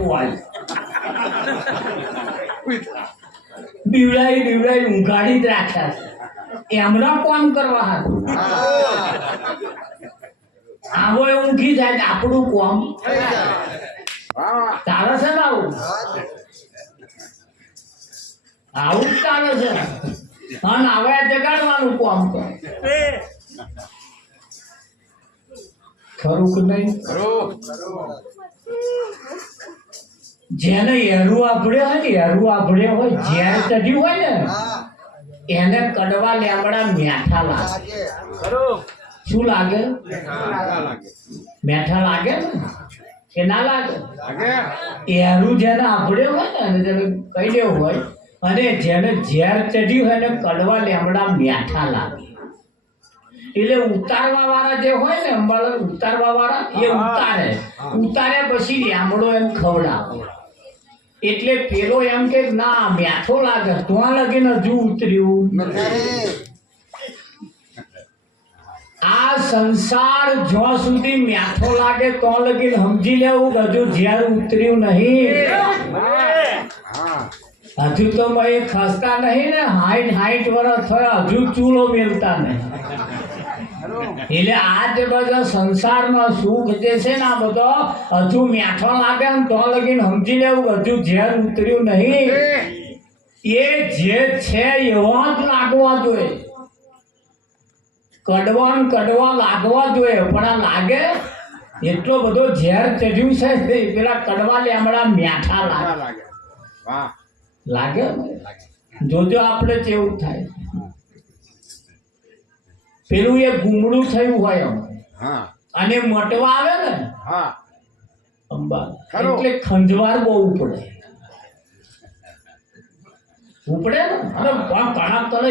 બાપુ આવી બીવડાઈ ઊંઘાડી જ રાખ્યા છે એમના કોમ કરવા હાથું આવો એ ઊંઘી જાય ને આપણું કોમ ચાલે છે ને આવું આવું જ ચાલે છે અને હવે જગાડવાનું કોમ તો ખરું કે નહીં જેને હેરું આભળ્યા હોય ઝેર ચડ્યું હોય ને એને કડવા લેમડા મીઠા લાગે શું લાગે મીઠા લાગે ને કે ના લાગે હેરું જેને આભળ્યો હોય ને અને જેને કહી દેવું હોય અને જેને ઝેર ચડ્યું હોય ને કડવા લેમડા મીઠા લાગે એટલે ઉતારવા વાળા જે હોય ને અંબાલા ઉતારવા વાળા એ ઉતાર્યા પછી લેમડો એમ ખવડાવે એટલે પેલો એમ કે ના મીઠો લાગે તો લગીને હજુ ઉતર્યું આ સંસાર જ્યાં સુધી મીઠો લાગે તો લગીને સમજી લેવું હજુ ઝેર ઉતર્યું નહીં હજુ તો ભાઈ ખસતા નહીં ને 60 વર્ષ થયા હજુ ચૂલો મેલતા નહીં એટલે આ જે બધા સંસારનો સુખ જે છે ને આ બધો હજુ મીઠો લાગે ને તો લગીને સમજી લેવું હજુ ઝેર ઉતર્યું નહીં એ જે છે એવો જ લાગવા જોઈએ કડવા લાગવા જોઈએ પણ આ લાગે એટલો બધો ઝેર ચડ્યું છે પેલા કડવા લેમડા મીઠા લાગે જોજો આપણે કેવું થાય પેલું એ ગુમડું થયું હોય અને મટવા આવે ને અંબા એટલે ખંજવાર બહુ ઉપડે ને અને ઘણા તળે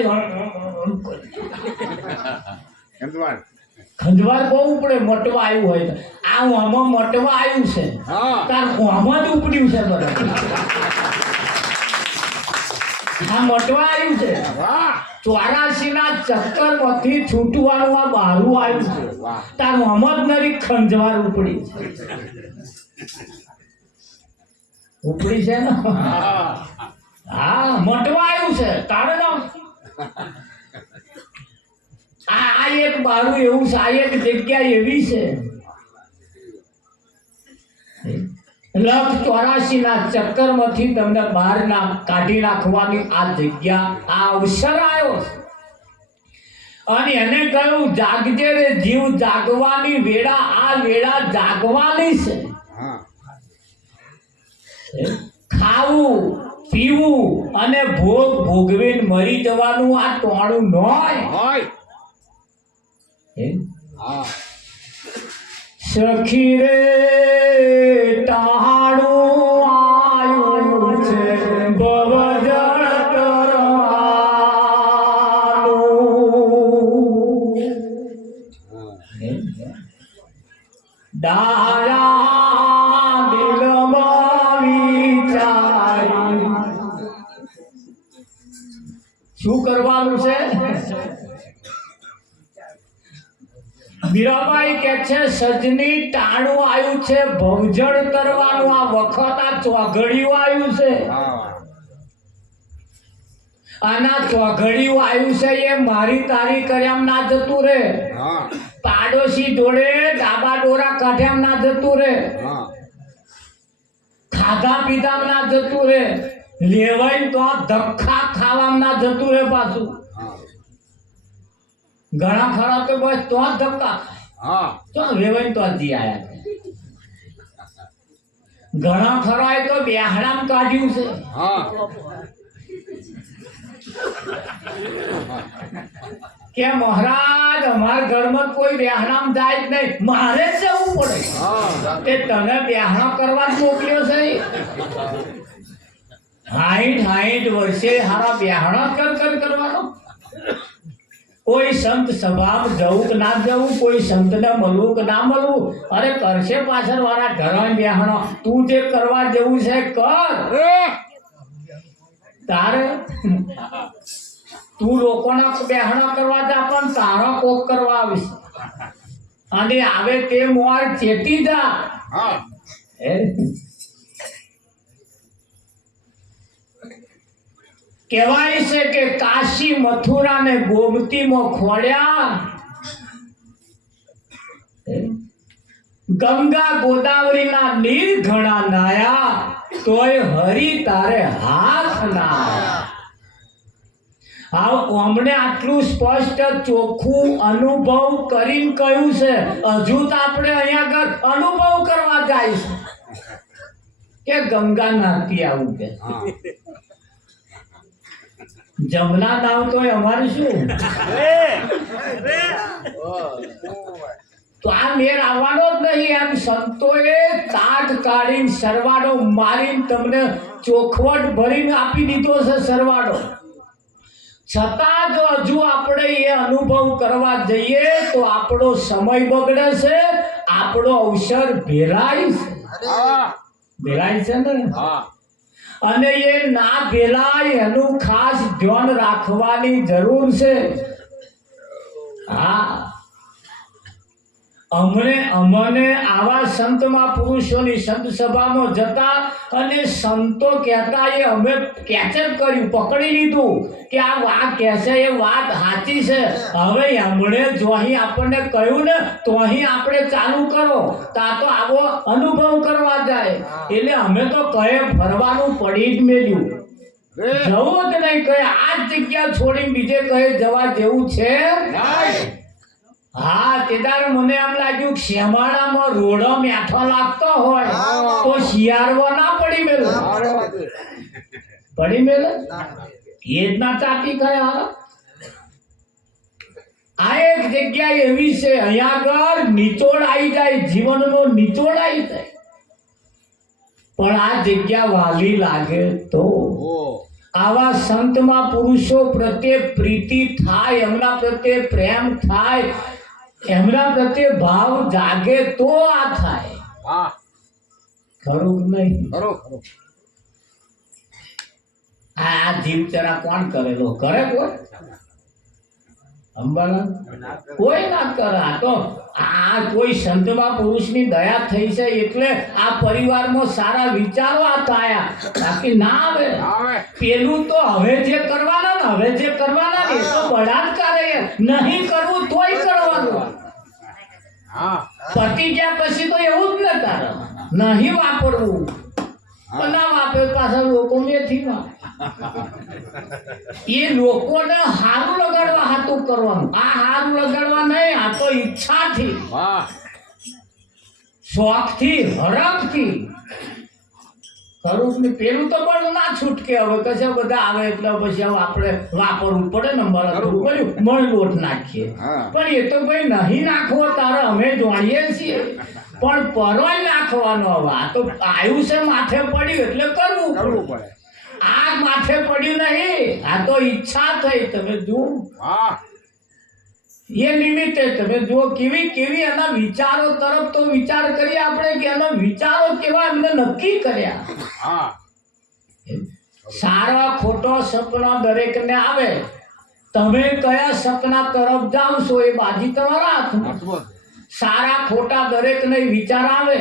ખંજવાર બહુ ઉપડે મટવા આવ્યું હોય તો આ આમાં મટવા આવ્યું છે તાર આમાં જ ઉપડ્યું છે બરાબર આ મટવા આવ્યું છે 84 ના ચક્કર માંથી છૂટવાનું આ બહારું આવ્યું છે તારું આમાં જ નરી ખંજવાર ઉપડી છે ને હા મટવા આવ્યું છે તારે નામ આ એક બારું એવું છે આ એક જગ્યા એવી છે 84 ના ચક્કર માંથી તમને બહાર કાઢી નાખવાની આ જગ્યા આ અવસર આવ્યો છે અને એને કહ્યું જાગજે રે જીવ જાગવાની વેળા આ વેળા જાગવાની છે ખાવું પીવું અને ભોગવીને મરી જવાનું આ ટોણું ન હોય સખી રે ટાણું આયું છે બવજળ કરવાનું ડાયા દિલમાં વિચારી શું કરવાનું છે મીરાબાઈ કે છે સજની ટાણું આવ્યું છે ભવજળ કરવાનું આ વખત આ ચોઘડિયું આવ્યું છે આના ચોઘડિયું આવ્યું છે એ મારી તારી કર્યામ ના જતું રે પાડોશી જોડે ડાબા ડોરા કાઢ્યામ ના જતું રે ખાધા પીધામ ના જતું રે લેવાય તો ધક્કા ખાવામ ના જતું રે પાછું ઘણા ખરા તો બસ તો જ ધક્કા તો વેવાય તો જી આયા ઘણા ખરા તો બેહડામ કાઢ્યું છે કે મહારાજ અમારા ઘરમાં કોઈ બેહડામ જાય જ નહીં મારે જ જવું પડે તે તને બેહણા કરવા જ મોકલ્યો છે 60 વર્ષે હારા બેહણા કરવાનો કોઈ સંત સભામાં જવું કે ના જવું કોઈ સંતને મળવું કે ના મળવું અરે કરશે પાછળ વાળા ઘરમાં બેહણો તું જે કરવા જેવું છે કર તારે તું લોકોના બેહણા કરવા જા પણ તારો કોક કરવા આવીશ અને આવે તે મોર ચેતી જા કહેવાય છે કે કાશી મથુરા ને ગોમતીમાં ખોળ્યા, ગંગા ગોદાવરીના નીર ઘણા નાયા, તોય હરી તારે હાથ ના આયા. અમને આટલું સ્પષ્ટ ચોખ્ખું અનુભવ કરીને કહ્યું છે, હજુ તો આપણે અહીંયા આગળ અનુભવ કરવા જાય છે કે ગંગા નાતી આવું કે જમના નાવ તો અમારું શું? તો આ મેળ આવવાનો જ નહીં. એમ સંતોએ તાટ કાઢીને સરવાળો મારીને તમને ચોખવટ ભરીને આપી દીધો છે સરવાળો. છતાં જો હજુ આપણે એ અનુભવ કરવા જઈએ તો આપણો સમય બગડે છે, આપણો અવસર ભેલાય છે ને. અને એ ના ભેલાય એનું ખાસ ધ્યાન રાખવાની જરૂર છે. હા, અમને આવા સંત મહાપુરુષોની સંત સભામાં જતા અને સંતો કહેતા એ અમે કેચઅપ કર્યું, પકડી લીધું કે આ વાત કહેશે એ વાત સાચી છે. હવે હમણે જો અહીં આપણને કહ્યું ને તો અહીં આપણે ચાલુ કરો, તા તો આવો અનુભવ કરવા જાય. એટલે અમે તો કહે ફરવાનું પડી જ મેલ્યું, જવું જ નહીં. કહે આ જ જગ્યા છોડીને બીજે કહે જવા જેવું છે. હા, તેદાર મને એમ લાગ્યું કે શેમાડામાં રોડો મેઠો લાગતો હોય તો શિયાળવો ના પડી મેલો, પડી મેલો એ જ ના ચાટી ગયા. આ એક જગ્યા એવી છે, અહીંયા આગળ નિચોડ આવી જાય, જીવનનો નિચોડ આવી જાય, પણ આ જગ્યા વાલી લાગે તો આવા સંતમાં પુરુષો પ્રત્યે પ્રીતિ થાય, એમના પ્રત્યે પ્રેમ થાય, એમના પ્રત્યે ભાવ જાગે તો આ થાય. ખરું નહીં? આ જીવ ચરા કોણ કરેલો? કરે કોઈ? અંબાલા કોઈ ના કરે. આ તો આ કોઈ સંતમાં પુરુષની દયા થઈ છે એટલે આ પરિવારમાં સારા વિચારો આ થયા, બાકી ના આવે. પેલું તો હવે જે કરવાના ને હવે જે કરવાના ને એ તો બળાત્કાર નહીં કરવું તોય કરવાનું. પતી ગયા પછી તો એવું જ ને તારે નહીં વાપરવું, ના વાપરે પાછા લોકો મેથી માં એ લોકોને હારું લગાડવા હાથું કરવાનું. આ હારું લગાડવા નહીં, આ તો ઈચ્છાથી, શોખથી, હરખથી ખરું ને. પેલું તો પણ ના છૂટકે. હવે કશા બધા આવે એટલે પછી હવે આપણે વાપરવું પડે ને. મારા થોડું કર્યું મણ લોટ નાખીએ, પણ એ તો ભાઈ નહીં નાખવો તારે અમે જાણીએ છીએ, પણ પરોય નાખવાનો. હવે આ તો આવ્યું છે માથે પડ્યું એટલે કરવું પડે. આ માથે પડ્યું નહીં, આ તો ઈચ્છા થઈ. તમે જુઓ એ નિમિત્તે તમે જુઓ કેવી કેવી એના વિચારો તરફ તો વિચાર કરીએ આપણે કે એના વિચારો કેવા એમને નક્કી કર્યા. સારા ખોટો સપના દરેકને આવે, તમે કયા સપના તરફ જાઓ છો એ બાજી તમારા હાથમાં. સારા ખોટા દરેકને વિચાર આવે,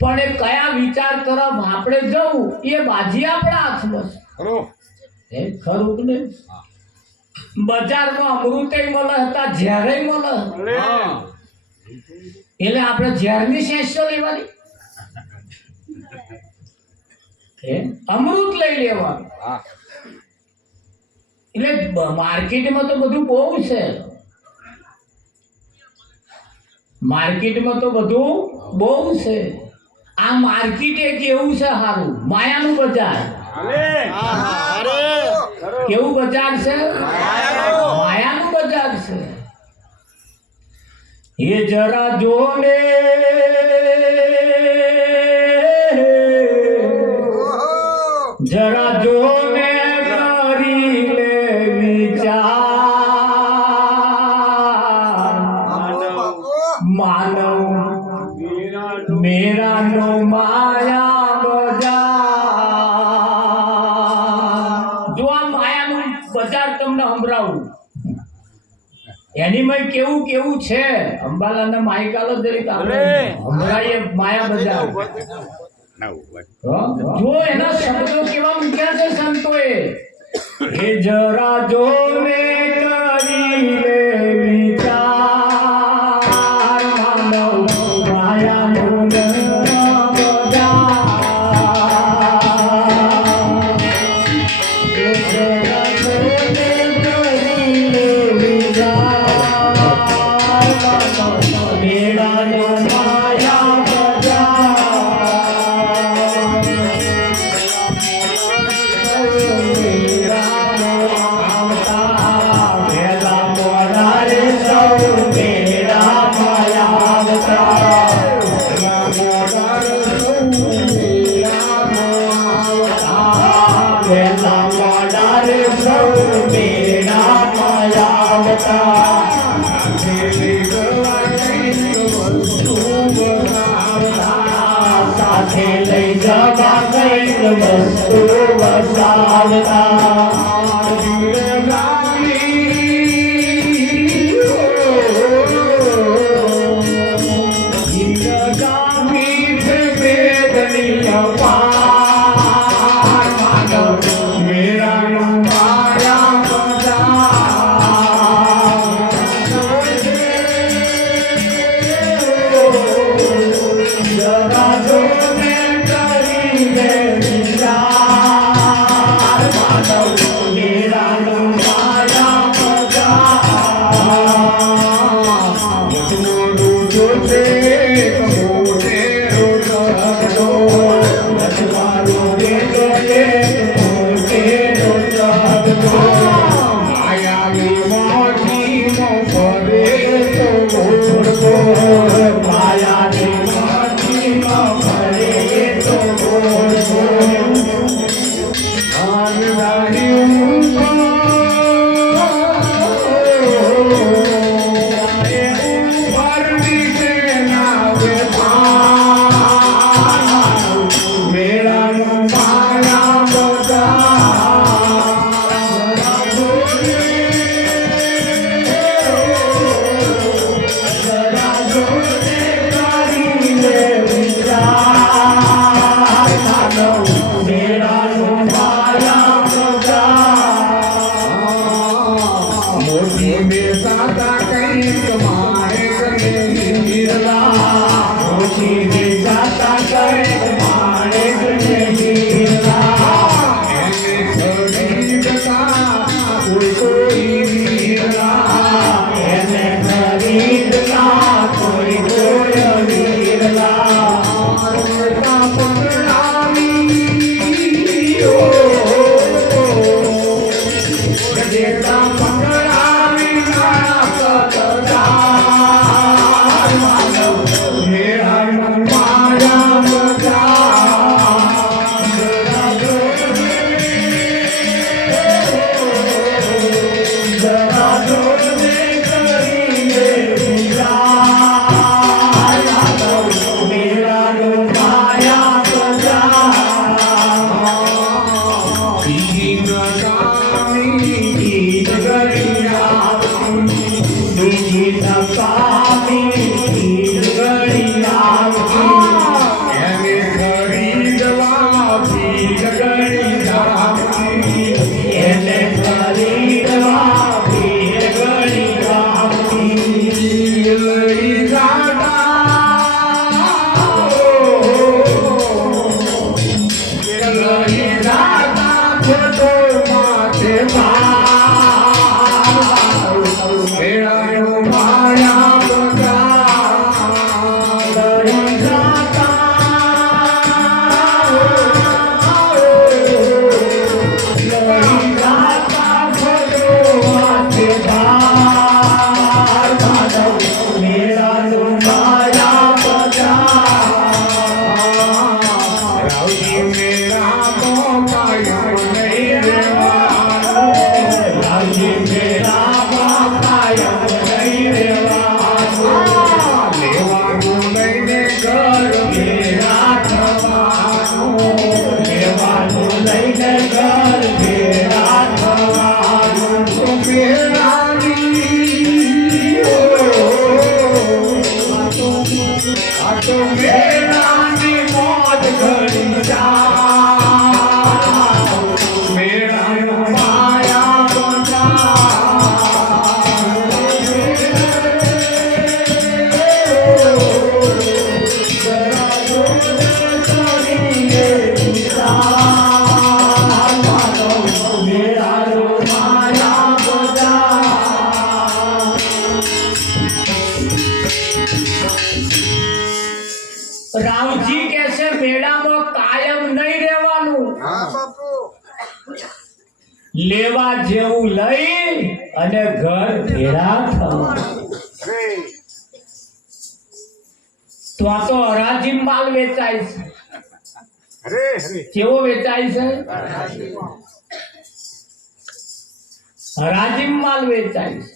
પણ એ કયા વિચાર તરફ આપણે જવું એ બાજી આપણા હાથમાં છે. ખરું કે નહીં? બજારમાં અમૃતય મળે હતા, ઝેરય મળે, એટલે આપણે ઝેરની શેષો લેવાની, અમૃત લઈ લેવાનું. એટલે માર્કેટમાં તો બધું બહુ છે, માર્કેટમાં તો બધું બહુ છે. આ માર્કેટ એક એવું છે સારું, માયાનું બજાર. કેવું બજાર છે? માયાનું બજાર છે. એ જરા જો ને જરા જો ને કરી લે વિચાર, માનવ મેરા નો માયા બજાર. જો આ માયાનું બજાર તમને સંભળાવું, એની માં કેવું કેવું છે. અંબાલાના માયકાલો દરેક સંભળાઈએ માયા બજાર. જો એના શબ્દો કેવા મૂક્યા છે સંતોએ. એ જરા જોને કરી લે વિચાર માનવ માયાનું સાથે લઈ જવા કઈક વસ્તુ વસાવતા મેળાની મોજ ઘડી જા લેવા જેવું લઈ અને ઘર ભેળા થવા. તો આ તો હરાજી માલ વેચાય છે. કેવો વેચાય છે? હરાજી માલ વેચાય છે.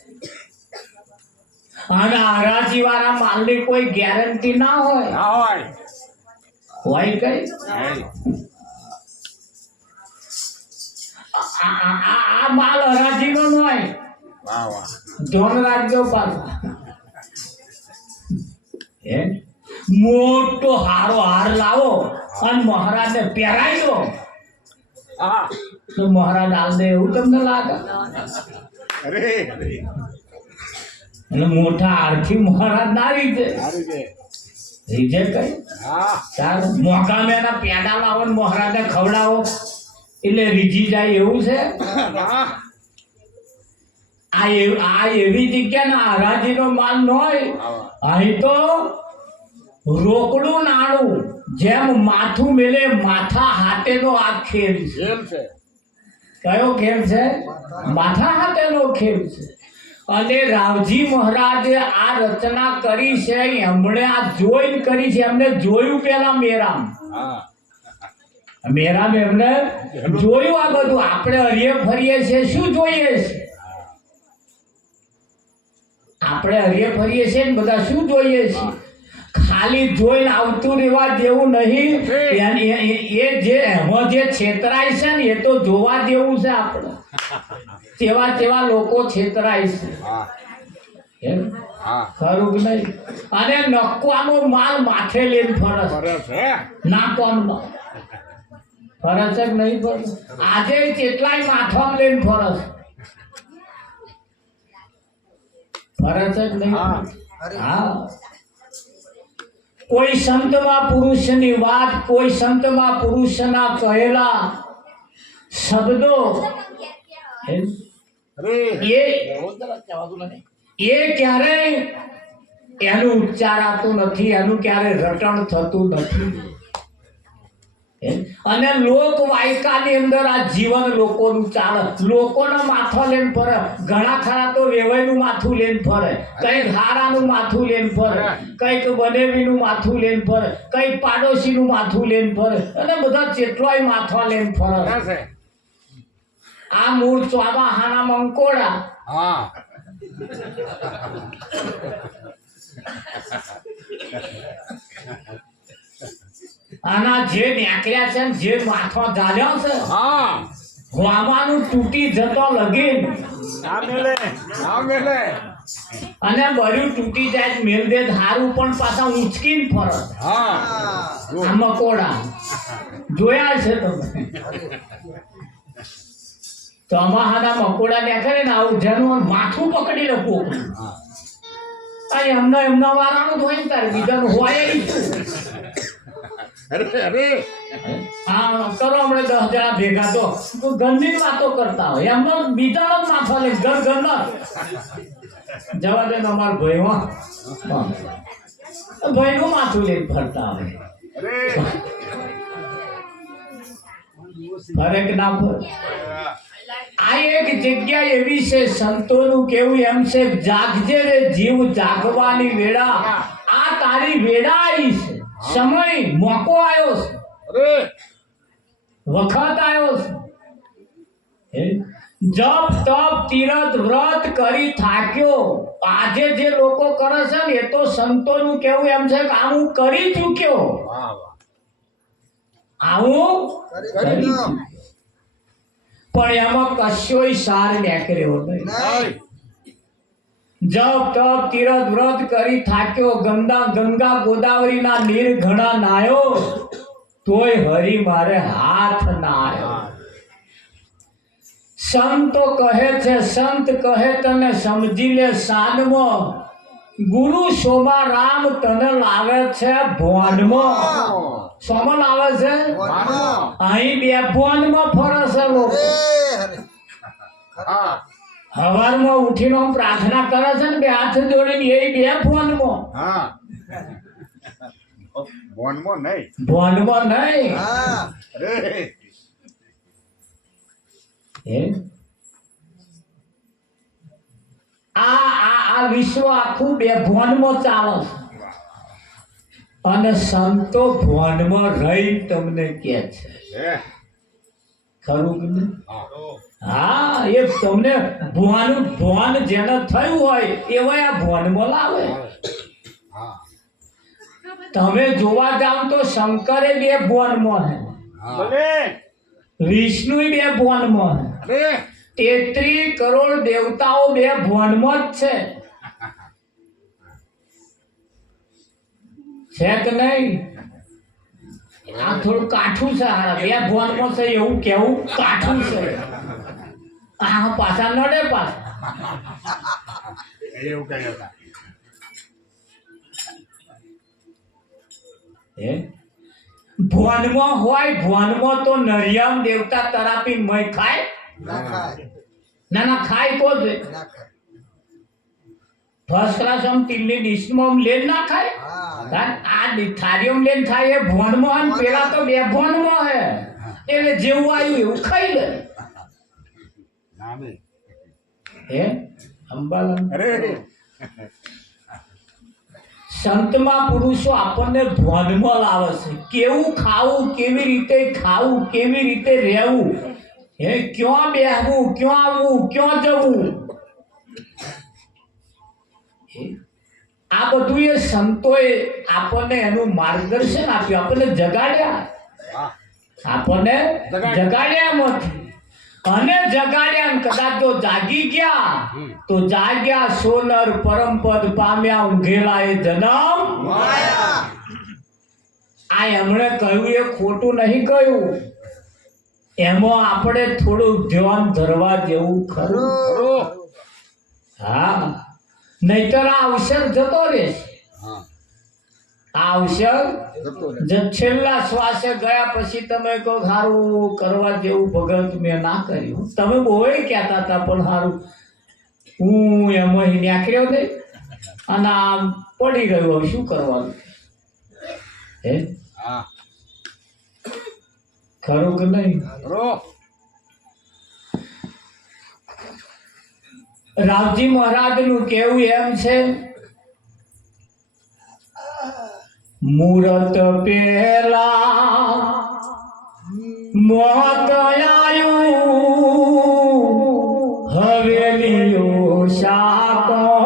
અને હરાજી વાળા માલની કોઈ ગેરંટી ના હોય. હોય કઈ? આ માલ હરાજી નો હોય. ધ્યાન રાખજો પાછા. મોટો હારો હાર લાવો અને મહારાજ ને પહેરાઈ દો તો મહારાજ હાલ દે એવું તમને લાગે? એટલે મોટા હારથી મહારાજ ના રીજે કઈ. મોકા મેના પેડા લાવો ને મહારાજ ને ખવડાવો એટલે રીજી જાય એવું છે? આ એવી જગ્યા ના હરાજી નો માલ ન હોય. અહીં તો રોકડું નાણું જેમ માથું મેલે માથા હાથેનો આ ખેલ છે. કયો ખેલ છે? માથા હાથેનો ખેલ છે. અને રાવજી મહારાજે આ રચના કરી છે. એમણે આ જોઈને કરી છે. એમને જોયું પેલા મેરામ એમને જોયું આ બધું. આપણે હરીએ ફરીએ છીએ, શું જોઈએ છે? આપણે હરીએ ફરીએ છીએ ને બધા શું જોઈએ છે? ખાલી જોઈને આવતું રહેવા જેવું નહીં. એ જે એમાં જે છેતરાય છે ને એ તો જોવા જેવું છે. આપણે તેવા લોકો છેતરાય છે. ખરું કે નહીં? અને નકવાનો માલ માથે લઈને ફરસ ના કોમનો ફરસ જ નહીં ફરસ. આજે કેટલાય માથામાં લઈને ફરસ જ નહીં. હા, કોઈ સંતમાં પુરુષની વાત, કોઈ સંતમાં પુરુષના કહેલા શબ્દો એ ક્યારેય એનું ઉચ્ચારાતું નથી. એનું ક્યારેય રટણ થતું નથી. અને લોક વાયકાની અંદર આ જીવન લોકોનું ચાલે. લોકોના માથા લઈને ફરે. ઘણા ખરા તો વેવાઈનું માથું લઈને ફરે, કઈક હારાનું માથું લઈને ફરે, કઈક બનેવીનું માથું લઈને ફરે, કઈક પાડોશીનું માથું લઈને ફરે, અને બધા જેટલાય માથા લઈને ફરે. આ મૂળ ચોમાહાના મંકોડા. આના જે નીકળ્યા છે ને જે માથો ઝાલ્યો છે, હોવાનું તૂટી જતો લગીન અને બળ્યું તૂટી જાય મેલ દે હારું પણ પાછા ઊંચકીને ફરત. આ મકોડા જોયા છે તમે? ચોમાહાના મકોડા નીકળે ને આવું જેનું માથું પકડી લે કોક. એમના વારાનું જ હોય ને તારે, બીજાનું હોય શું? હા, કરો હમણાં 10 જણા ભેગા તો ગંદી વાતો કરતા હોય. એમનો બીજાનો જ માથો લે ઘર જવા દે. અમારા ભાઈનું માથું લઈને ફરતા હોય. ફરક ના પડે. આ એક જગ્યા એવી છે, સંતોનું કેવું એમ છે, જાગજે રે જીવ જાગવાની વેળા. આ તારી વેળા આવી છે. સમય મોકો આવ્યો છે. વખત આવ્યો છે. જપ તપ તીરથ વ્રત કરી થાક્યો. આજે જે લોકો કરે છે ને એ તો સંતોનું કેવું એમ છે કે આવું કરી ચૂક્યો. આવું પણ એમાં કશોય સાર નીકળ્યો નહીં. જપ તપ તીરથ વ્રત કરી થાક્યો. ગંગા ગોદાવરીના નીર ઘણા નાયો, તોય હરી મારે હાથ ના આવ્યો. સંતો કહે છે, સંત કહે તને સમજી લે સાનમાં. ગુરુ શોભા રામ તને લાવે છે ભોનમાં. સોમાં લાવે છે? અહીં બે ભોનમાં ફરે છે લોકો. હવારમાં ઉઠીને પ્રાર્થના કરે છે ને બે હાથ જોડીને, એ બે ફોનમાં. ભોનમાં નહીં. આ વિશ્વ આખું બે ભવનમાં ચાલે છે અને સંતો ભવનમાં રહી તમને કે છે ખરું કે નહીં? હા, એ તમને ભવન જેને થયું હોય એવા આ ભવનમાં લાવે. તમે જોવા જાવ તો શંકરે બે ભવનમાં હે, વિષ્ણુ બે ભવનમાં હે, 33 કરોડ દેવતાઓ બે ભવનમાં જ છે કે નહીં? આ થોડું કાઠું છે, બે ભવનમાં છે એવું કેવું કાઠું છે. આ પાછા નડે પાછા એવું કઈ ભવનમાં હોય, ભવનમાં તો નરિયામ દેવતા તરાપી મય ખાય ના ખાય તો જ ફર્સ્ટ ક્લાસ આમ તીલની ડીશમાં લેન ના ખાય. આ થાળીઓ લેન ખાય એ ભવનમાં, પેલા તો બે ભવનમાં હે એટલે જેવું આવ્યું એવું ખાઈ લે. હે અંબાલા સંતમાં પુરુષો આપણને ભવનમાં લાવે છે. કેવું ખાવું, કેવી રીતે ખાવું, કેવી રીતે રહેવું, હે ક્યાં બેહવું, ક્યાં આવવું, ક્યાં જવું, આ બધું એ સંતોએ આપણને એનું માર્ગદર્શન આપ્યું, આપણને જગાડ્યા, આપણને જગાડ્યા નથી. અને જગાડ્યા કદાચ તો જાગી ગયા તો જાગ્યા સોનર પરમપદ પામ્યા ઊંઘેલા એ જન્મ. આ એમણે કહ્યું એ ખોટું નહીં કહ્યું, એમાં આપણે થોડું ધ્યાન ધરવા જેવું ખરું. હા, નહીતર આ અવસર જતો રહેશે. આ અવસર છેલ્લા શ્વાસે ગયા પછી તમે કહો સારું કરવા જેવું ભગત મેં ના કર્યું. તમે બહુ કહેતા હતા પણ સારું હું એમાં નાખ્યો નહીં અને આમ પડી ગયો, શું કરવાનું? હે ખરું કે નહીં? રામજી મહારાજ નું કેવું એમ છે, મૂરત પેલા મોત આયું, હવેલીઓ શાકોમની.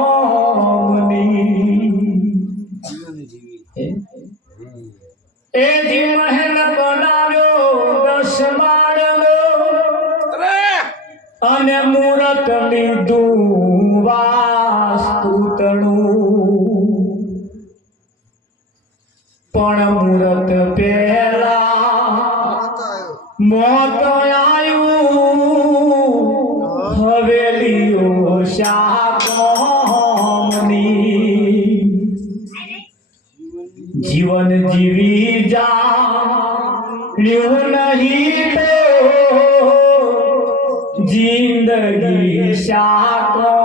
એ જી મહેલ બનાવ્યો 10 માળનો અને મૂરત લીધું વાસ્તુતણું, પણ મૂરત પેલા મોત આયું, હવેલીઓ શાકોમની. જીવન જીવી જાણ્યું નહીં તો જિંદગી શાકોમની.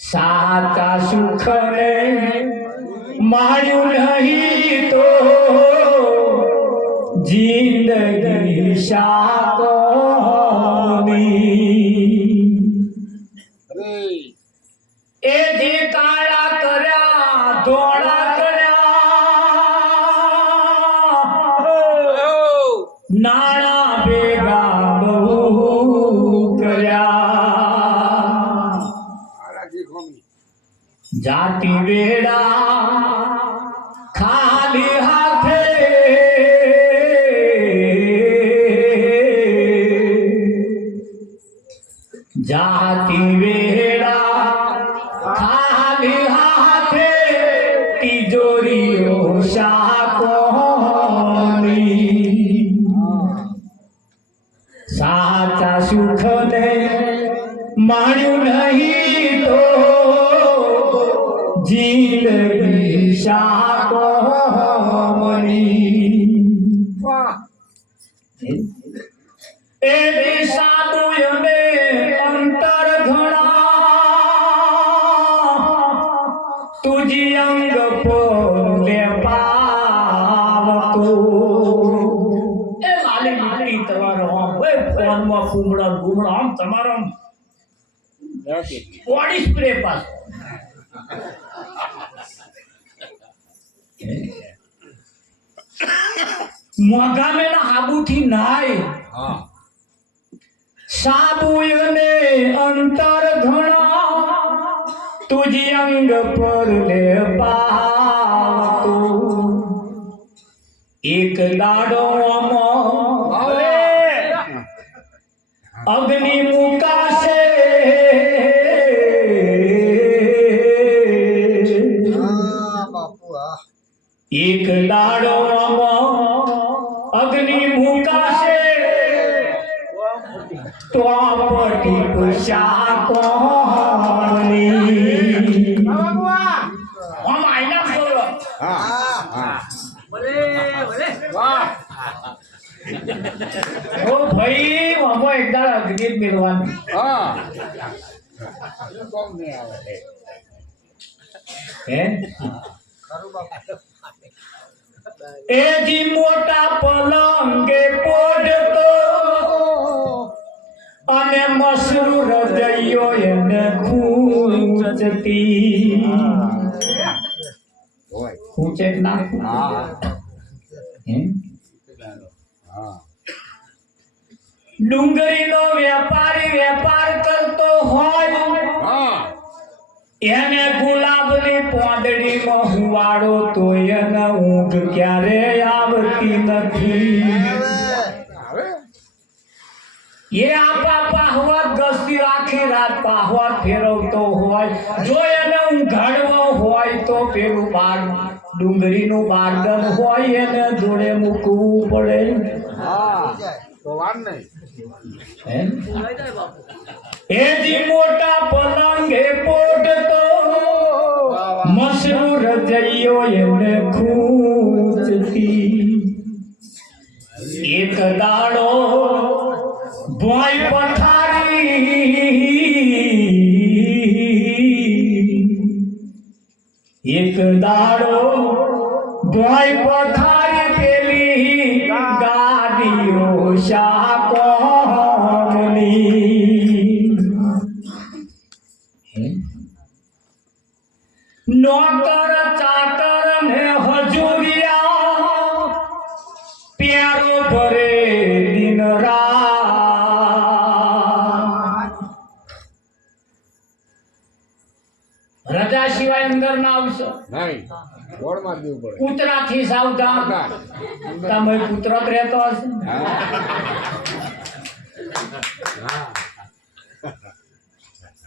સાચા સુખને માણ્યું નહીં તો જિંદગી શાકોમની. એ જે કાળા કર્યા ધોળા કર્યા, નાણા ભેગા બહુ કર્યા, જાતિ વેડા ખાલી હાથે જાતિ વેડા ખાલી હાથે તિજોરીઓ શાકોમની. સાચા સુખને માણ્યું નહીં તો જિંદગી શાકોમની. એ સાધુને અંતર ઘણા તુજી અંગ પોલે પાવતો. એ લાલી દીકરી તમારો ફોનમાં એવા કુમળા આમ તમારો બોડી સ્પ્રે પાસ મોગામેલા હાબુથી નાય સાબુને અંતર ઘણા તુજી અંગ પર લે પાતો એક દાડો અગ્નિ મુકાશે એક દાડો અગ્નિ મુકાશે તો પટી પુષા કોની હમ આઈના બોલો ઓ ભાઈ મામો એકદા અગ્નિ મેળવાનું હે એ જી મોટા પલંગે પોડતો અને મસરૂ હૃદયો એને ખૂંચતી ખૂંચે ના ડુંગળીનો વેપારી વેપાર કરતો હોય એને ગુલાબની પોંદડીમાં હુવાડો તો એને ઊંઘ ક્યારે આવતી નથી એ આપા પાહવા ગસ્તી આખી રાત પાહવા ફેરવતો હોય જો એને ઊંઘાડવો હોય તો પેલું બાર ડુંગળીનું બારદન હોય એને જોડે મૂકવું પડે એજી મોટા પલંગે પોડતો મસરૂ રજૈયો એને ખૂંચતી એક દાડો ભોય પથારી એક દાડો ભોય પથારી પેલી ગાડીઓ શાકોની નોકર ચાકર ને હજુરિયા પ્યારો ભરે દિન રાત રજા સિવાય અંદર ના આવશો નહીં બોર્ડમાં દેવું પડે કૂતરાથી સાવધાન તમે કૂતરો જ રહેતો હશે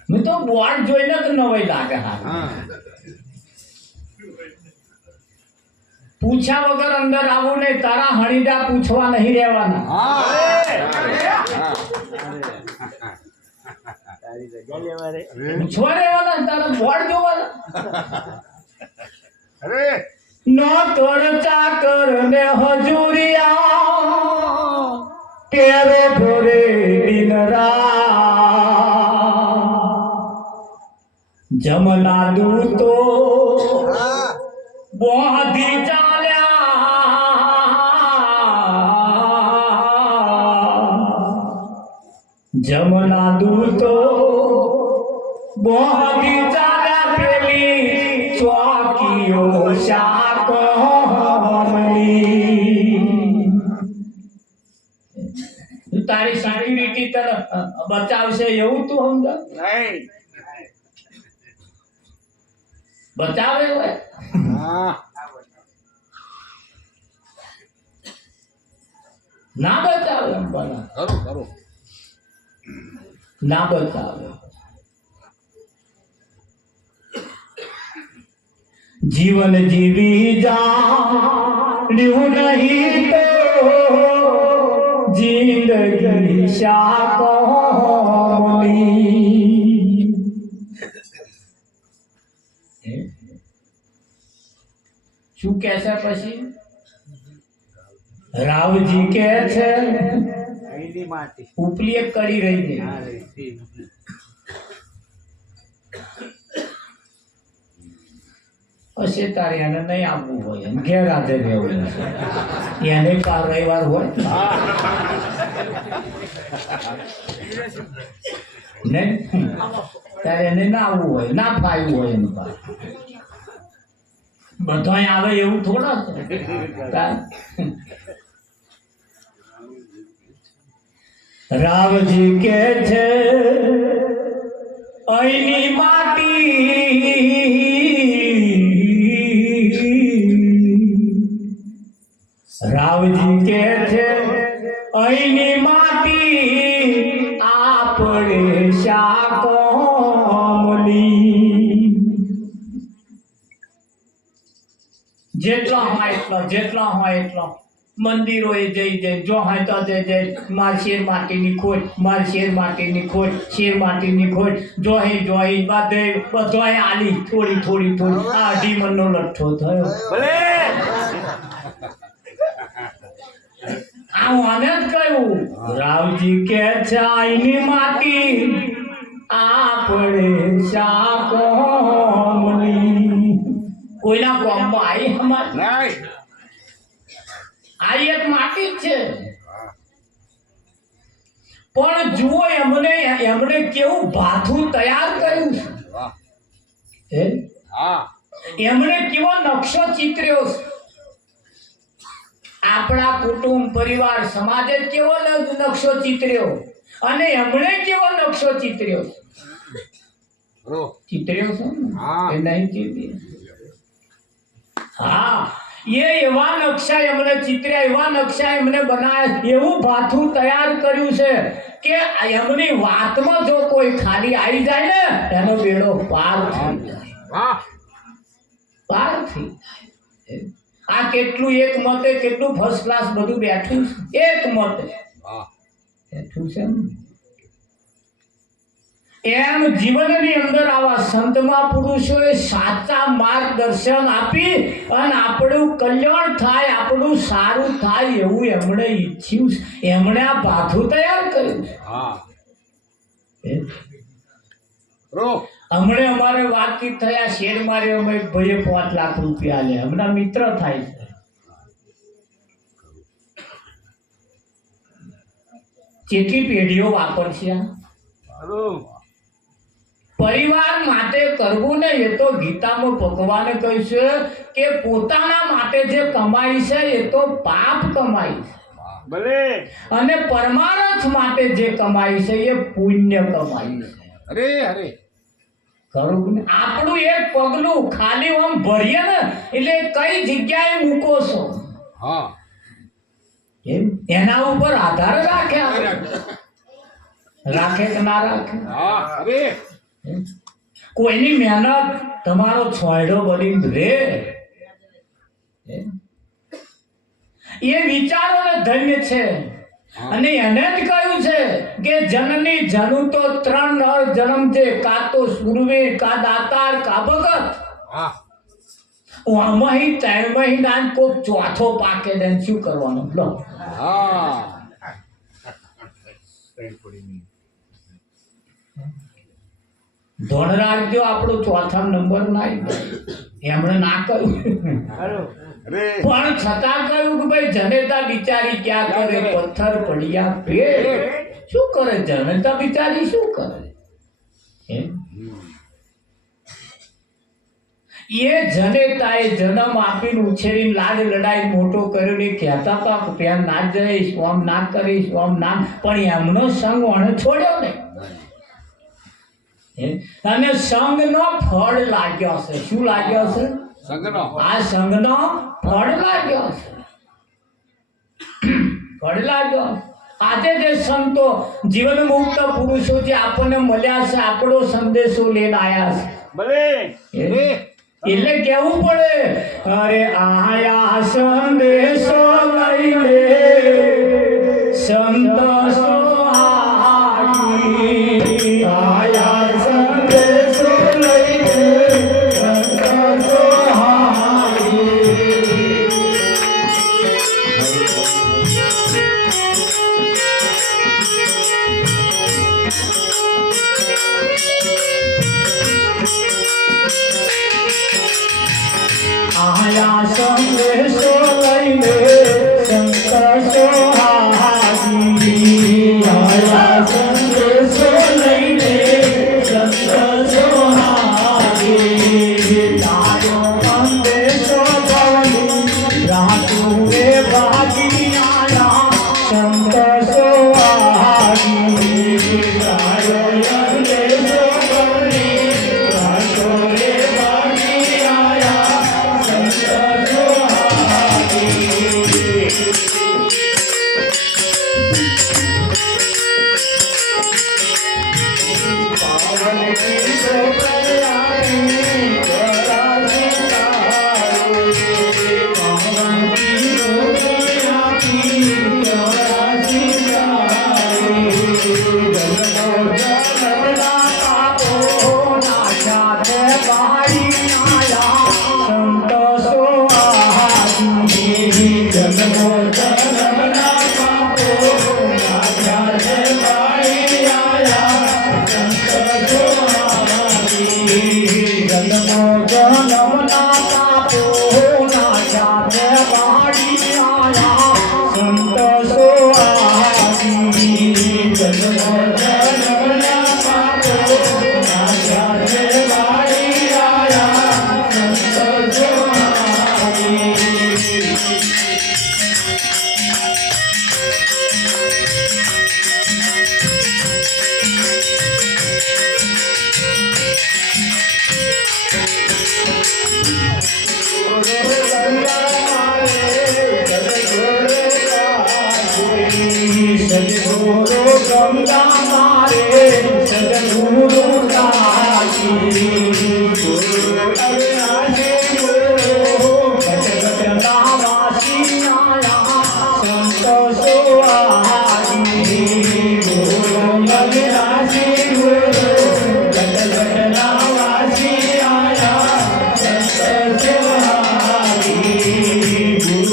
મેં તો બોર્ડ જોઈને તો નવાઈ લાગે પૂછ્યા વગર અંદર આવું નહીં તારા હણીડા પૂછવા નહીં રહેવાના પૂછવા રહેવાના તારા બોર્ડ જોવાના નોકર ચાકર ને હજુરિયા તેરે ભરે દિન રાત જમના દૂતો બોધી ચાલ્યા જમના દૂતો બોધી ચાલ્યા પેલી ચોકીઓ શાકોમણી તારી સારી રીતિ તરફ બચાવશે એવું તું સમજ નહીં બચાવે હોય ના બચાવે એમ બોલા ના બચાવે જીવન જીવી જાણ્યું નહીં તો જિંદગી શાકોમની શું કે છે પછી રાવજી કે છે ઉપલી એક કરી રહી છે પછી તારે એને નહીં આવવું હોય એમ ઘેર હાજર રહેવું છે એને કાર રવિવાર હોય નહીં ત્યારે એને ના આવવું હોય ના ફાવ્યું હોય એનું પાર બધાય આવે એવું થોડા રાવજી કે છે અહીંની માટી રાવજી કે છે અહીંની માટી આપણે શાકોમની જેટલા હોય એટલા મંદિરો એ જઈ જો હોય તો જઈ માર શેર માટીની ખોટ શેર માટીની ખોટ જોઈ બધોય આલી થોડી આ અઢી મનનો લઠ્ઠો થયો ભલે આને જ કહ્યું રાવજી કે છે આઈની માટી આપણે શાકોમની કોઈના કોમમાં આઈ હમાર નહીં આ એક માટી જ છે પણ જુઓ એમણે કેવું ભાથું તૈયાર કર્યું છે એમણે કેવો નકશો ચિતર્યો છે આપણા કુટુંબ પરિવાર સમાજે કેવો નકશો ચિતર્યો અને એમણે કેવો નકશો ચિતર્યો છે એ નહીં ચિતર્યો એવા નકશા એમણે ચિત્ર્યા એવા નકશા એમણે બનાવ્યા એવું ભાથું તૈયાર કર્યું છે કે એમની વાતમાં જો કોઈ ખાલી આવી જાય ને એનો બેડો પાર થઈ જાય આ કેટલું એક મતે કેટલું ફર્સ્ટ ક્લાસ બધું બેઠું છે એક મતે બેઠું છે એમ જીવનની અંદર આવા સંત મહાપુરુષોએ સાચા માર્ગદર્શન આપી અને આપણું કલ્યાણ થાય આપણું સારું થાય એવું એમણે ઈચ્છ્યું એમણે આ ભાથું તૈયાર કર્યું છે હમણે અમારે વાતચીત થયા શેર મારે અમે ભાઈએ 5 લાખ રૂપિયા લે હમણાં મિત્ર થાય છે કેટલી પેઢીઓ વાપરશે પરિવાર માટે કરવું ને એ તો ગીતામાં ભગવાને કહ્યું છે કે પોતાના માટે જે કમાઈ છે એ તો પાપ કમાઈ છે ભલે અને પરમાર્થ માટે જે કમાઈ છે એ પુણ્ય કમાઈ છે અરે ખરું આપણું એક પગલું ખાલી આમ ભરીએ ને એટલે કઈ જગ્યાએ મૂકો છો એના ઉપર આધાર રાખે કે ના રાખે કોઈની મહેનત તમારો છોયડો બની રે એ વિચારોને ધન્ય છે અને એને જ કહ્યું છે કે જનની જનુ તો 3 નર જન્મ છે કા તો સુરવીર કા દાતાર કા ભગત આમાં 3 મહિના કોક ચોથો પાકે દે શું કરવાનું લો ધોન રાખજો આપણો ચોથા નંબર ના એમણે ના કહ્યું પણ છતાં કહ્યું કે ભાઈ જનેતા બિચારી ક્યાં કરે પથ્થર પડ્યા પેટ શું કરે જનેતા બિચારી શું કરે એ જનેતાએ જન્મ આપીને ઉછેરીને લાડ લડાઈ મોટો કર્યો ને કહેતા હતા કે ત્યાં ના જઈશ ઓમ ના કરીશ ઓમ ના પણ એમનો સંગ ઓણે છોડ્યો ને અને સંગનો ફળ લાગ્યો છે શું લાગ્યો છે આ સંગનો ફળ લાગ્યો છે ફળ લાગ્યો આજે જે સંતો જીવન મુક્ત પુરુષો જે આપણને મળ્યા છે આપણો સંદેશો લઈને આવ્યા છે એટલે કેવું પડે અરે આયા સંદેશો લઈને સંત સોહાગી આયા સંદેશો લઈને સંત સોહાગી જન્મો જન્મના પાપો નાખ્યા છે વાળી આયા સંત સુહારી. જન્મો જન્મના પાપો નાખ્યા છે વાળી આયા સંત સુહારી. જન્મો જન્મના પાપો નાખ્યા છે વાળી આયા સંત સુહારી. સદગુરુ ગંગા મારે સદગુરુ દાસી. ગુરુ અવિનાશી ગુરુ ઘટઘટના વાસી આયા સંત સુહારી. ગુરુ અવિનાશી ગુરુ ઘટઘટના વાસી આયા સંત સુહારી. ગુરુ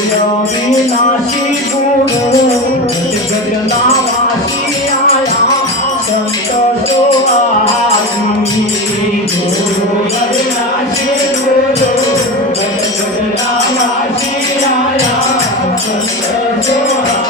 અવિનાશી ગુરુ ઘટઘટના વાસી આયા સંત સુહારી. ગુરુ અવિનાશી ગુરુ ઘટઘટના વાસી આયા સંત સુહારી.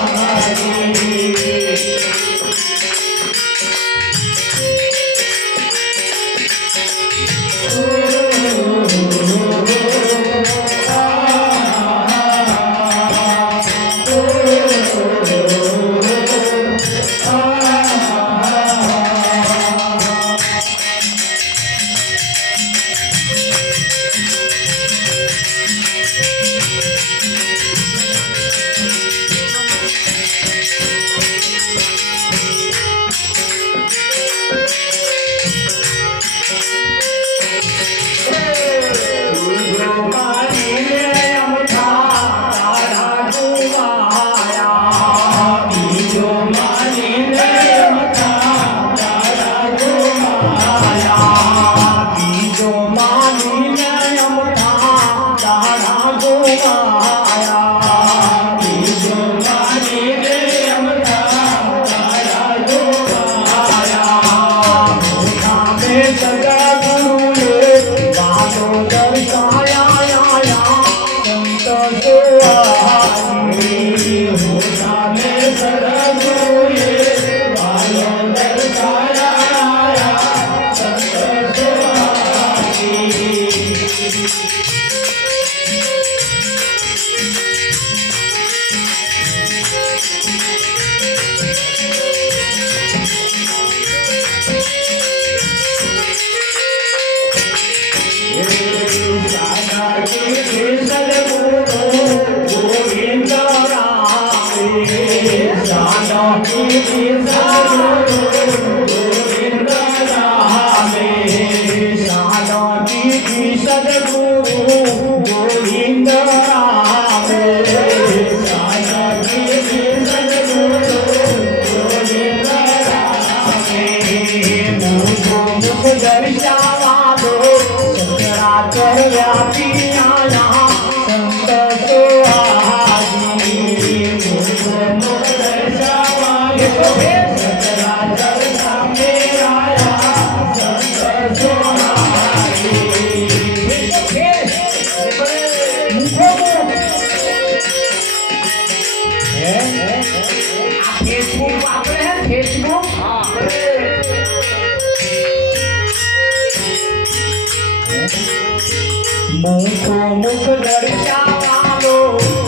मुखो मुख दर्शावालो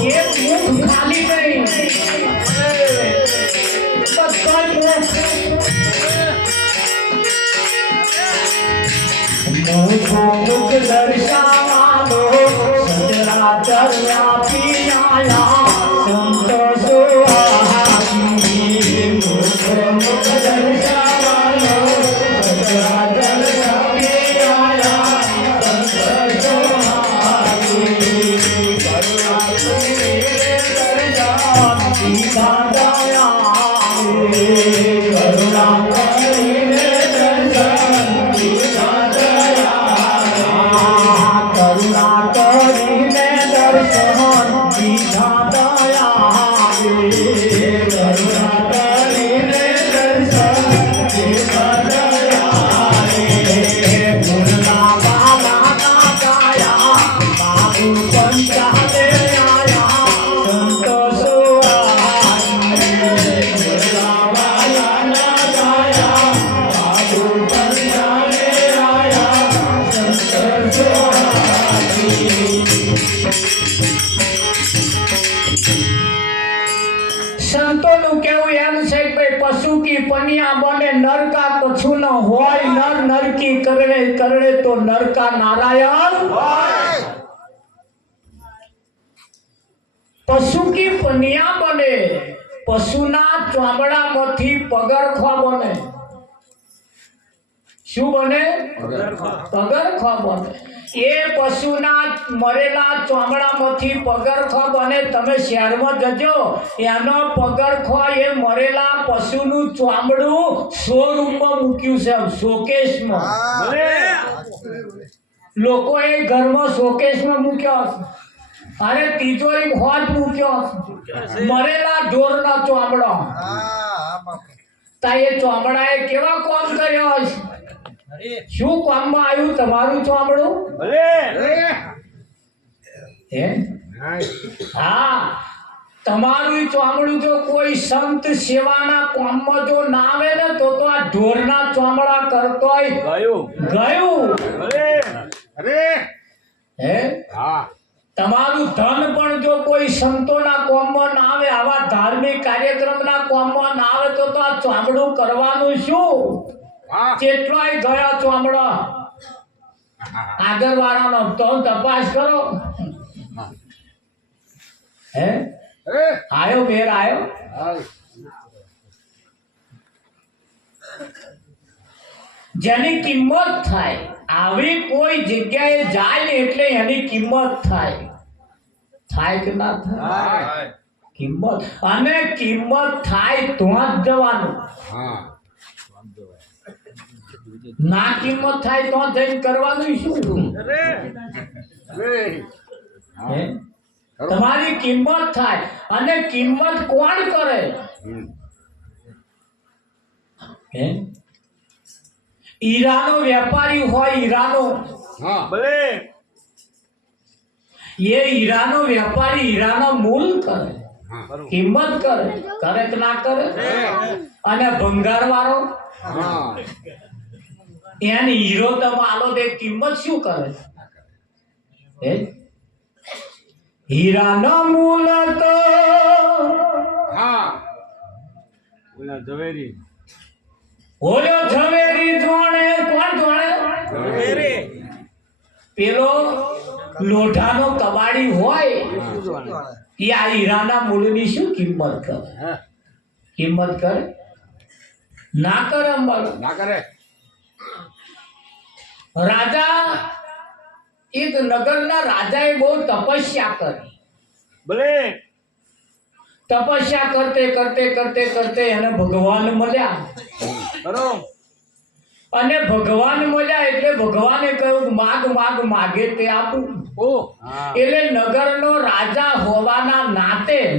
ये मुख खाली नहीं मुखो मुख दर्शावालो सचराचर व्यापी आया संत सुहारी मुखो मुख दर्शावालो सचराचर व्यापी आया संत करुणा સંતોનું કેવું એમ છે કે પશુ કી પનિયા બને નરકા કछु ન હોય નર નરકી કરડે કરડે તો નરકા નારાયણ પશુ કી પનિયા બને પશુના ચામડામાંથી પગરખા બને શું બને પગરખા બને એ પશુના મરેલા ચામડામાંથી પગરખા બને તમે શહેરમાં જજો એનો પગરખો એ મરેલા પશુનું ચામડું શોરૂમમાં મૂક્યું છે શોકેસમાં લોકોએ ઘરમાં શોકેસમાં મૂક્યો અરે તિજોરી હોજ મૂક્યો મરેલા ઢોરના ચામડો તા એ ચામડાએ કેવા કામ કર્યો છે શું કામમાં આવ્યું તમારું ચામડું હા તમારું ચામડું જો કોઈ સંત સેવાના કામમાં જો ના આવે ને તો આ ઢોરના ચામડા કરતોય ગયું હે તમારું ધન પણ જો કોઈ સંતોના કામમાં ના આવે આવા ધાર્મિક કાર્યક્રમના કામમાં ના આવે તો આ ચામડું કરવાનું શું કેટલાય ગયા ચામડા આગળ વાળાનો તો તપાસ કરો હે આયો મેર આયો જેની કિંમત થાય આવી કોઈ જગ્યાએ જાય ને એટલે એની કિંમત થાય કે ના થાય કિંમત અને કિંમત થાય તો જ જવાનું ના કિંમત થાય તો જઈને કરવાનું શું તમારી કિંમત થાય અને કિંમત કોણ કરે હીરાનો વેપારી હોય હીરાનો એ હીરાનો વેપારી હીરાનો મૂલ કરે કિંમત કરે કે ના કરે અને ભંગાર વાળો એને હીરો તમે આલો દે કિંમત શું કરે હીરાનો મૂલ તો ઝવેરી ઓલો ઝવેરી જોણે કોણ જોણે પેલો લોઢાનો કબાડી હોય એ આ હીરાના મૂળની શું કિંમત કરે ના કરે અંબાલો ના કરે રાજા એક નગરના રાજાએ બહુ તપસ્યા કરી ભલે તપસ્યા કરતે કરતે કરતે કરતે એને ભગવાન મળ્યા અને ભગવાન મળ્યા એટલે ભગવાને કહ્યું માગ માગ માગે તે આપું એટલે નગરનો રાજા હોવાના નાતે